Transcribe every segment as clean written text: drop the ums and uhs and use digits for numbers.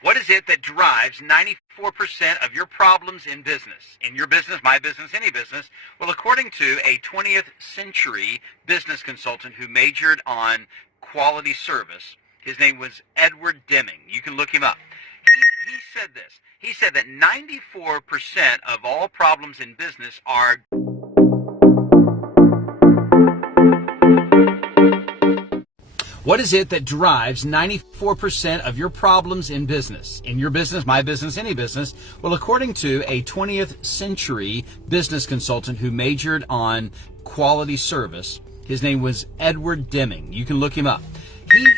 What is it that drives 94% of your problems in business? In your business, my business, any business? Well, according to a 20th century business consultant who majored on quality service, his name was Edward Deming. You can look him up. He said this. He said that 94% of all problems in business are... What is it that drives 94% of your problems in business? In your business, my business, any business? Well, according to a 20th century business consultant who majored on quality service, his name was Edward Deming. You can look him up.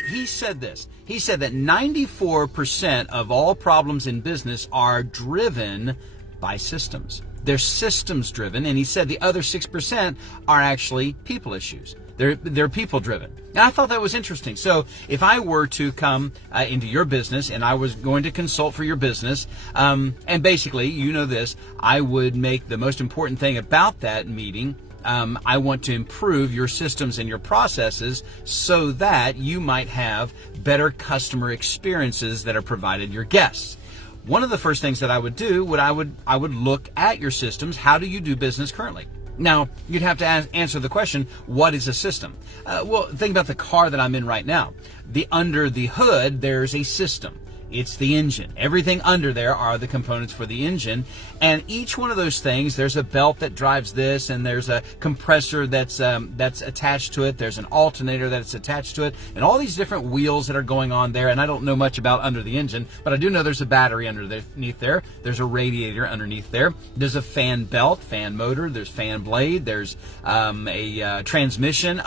He said this. He said that 94% of all problems in business are driven by systems. They're systems driven, and he said the other 6% are actually people issues. They're people driven. And I thought that was interesting. So if I were to come into your business and I was going to consult for your business, and basically, you know this, I would make the most important thing about that meeting, I want to improve your systems and your processes so that you might have better customer experiences that are provided your guests. One of the first things that I would do I would look at your systems. How do you do business currently? Now, you'd have to answer the question, what is a system? Well, think about the car that I'm in right now. Under the hood, there's a system. It's the engine. Everything under there are the components for the engine. And each one of those things, there's a belt that drives this, and there's a compressor that's attached to it. There's an alternator that's attached to it, and all these different wheels that are going on there. And I don't know much about under the engine, but I do know there's a battery underneath there. There's a radiator underneath there. There's a fan belt, fan motor. There's fan blade. There's a transmission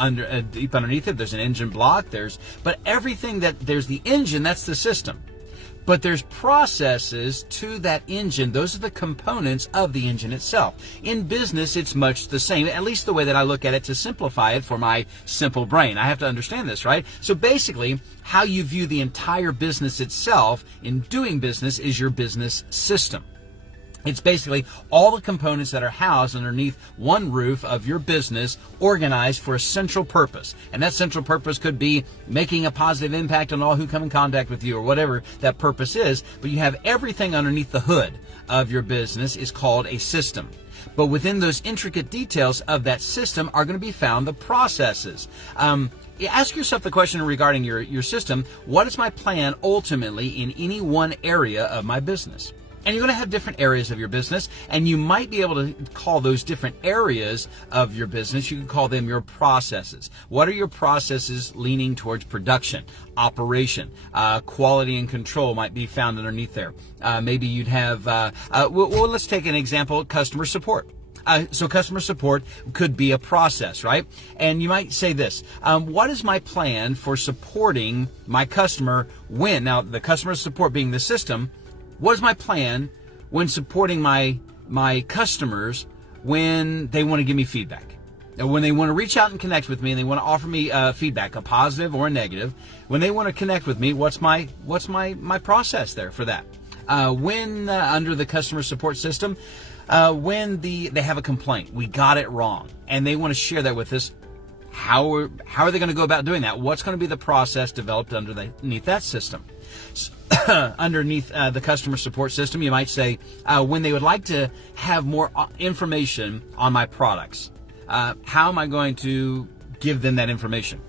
deep underneath it. There's an engine block. But everything there's the engine, that's the system. But there's processes to that engine. Those are the components of the engine itself. In business, it's much the same, at least the way that I look at it to simplify it for my simple brain. I have to understand this, right? So basically, how you view the entire business itself in doing business is your business system. It's basically all the components that are housed underneath one roof of your business, organized for a central purpose. And that central purpose could be making a positive impact on all who come in contact with you, or whatever that purpose is. But you have everything underneath the hood of your business is called a system. But within those intricate details of that system are going to be found the processes. Ask yourself the question regarding your system. What is my plan ultimately in any one area of my business? And you're going to have different areas of your business, and you might be able to call those different areas of your business, you can call them your processes. What are your processes leaning towards production, operation, quality and control might be found underneath there. Maybe you'd have, let's take an example, customer support. So customer support could be a process, right? And you might say this, what is my plan for supporting my customer when, now the customer support being the system, what is my plan when supporting my customers when they want to give me feedback? When they want to reach out and connect with me and they want to offer me feedback, a positive or a negative, when they want to connect with me, what's my process there for that? When under the customer support system, when they have a complaint, we got it wrong, and they want to share that with us, how are they going to go about doing that? What's going to be the process developed underneath that system? Underneath the customer support system, you might say, when they would like to have more information on my products, how am I going to give them that information?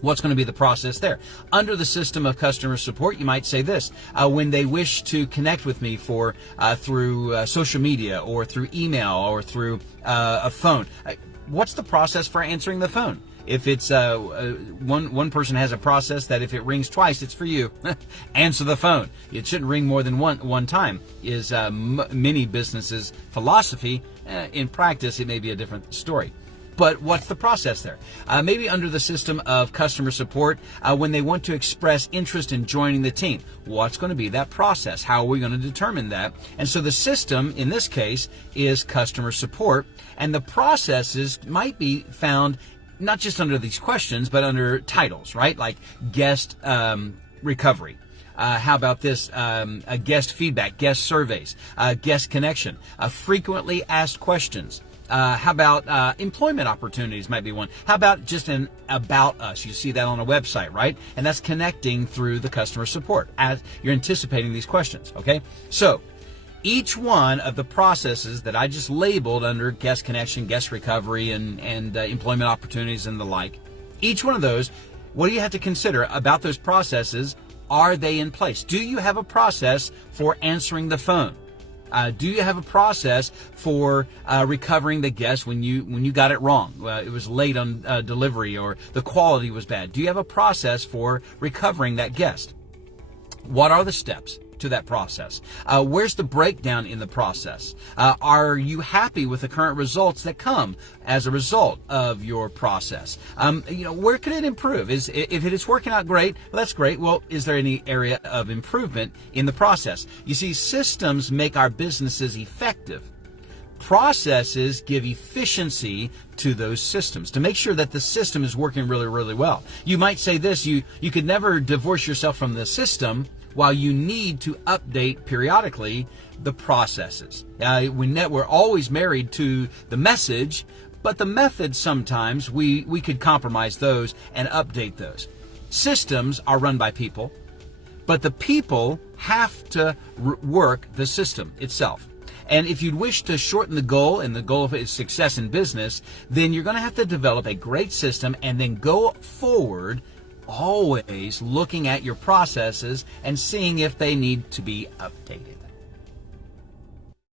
What's going to be the process there? Under the system of customer support, you might say this, when they wish to connect with me through social media or through email or through a phone, what's the process for answering the phone? If it's one person has a process that if it rings twice, it's for you. Answer the phone. It shouldn't ring more than one time. Is many businesses' philosophy. In practice, it may be a different story. But what's the process there? Maybe under the system of customer support, when they want to express interest in joining the team, what's going to be that process? How are we going to determine that? And so the system, in this case, is customer support. And the processes might be found not just under these questions, but under titles, right? Like guest recovery. How about this? Guest feedback, guest surveys, guest connection, frequently asked questions, How about employment opportunities might be one. How about just an about us? You see that on a website, right? And that's connecting through the customer support as you're anticipating these questions, okay? So each one of the processes that I just labeled under guest connection, guest recovery, and employment opportunities and the like, each one of those, what do you have to consider about those processes? Are they in place? Do you have a process for answering the phone? Do you have a process for recovering the guest when you got it wrong? It was late on delivery or the quality was bad. Do you have a process for recovering that guest? What are the steps to that process? Where's the breakdown in the process? Are you happy with the current results that come as a result of your process? Where could it improve? If it is working out great, well, that's great. Well, is there any area of improvement in the process? You see, systems make our businesses effective. Processes give efficiency to those systems to make sure that the system is working really, really well. You might say this, you could never divorce yourself from the system, while you need to update periodically the processes. We're always married to the message, but the methods sometimes we could compromise those and update those. Systems are run by people, but the people have to work the system itself. And if you'd wish to shorten the goal, and the goal is success in business, then you're going to have to develop a great system and then go forward always looking at your processes and seeing if they need to be updated.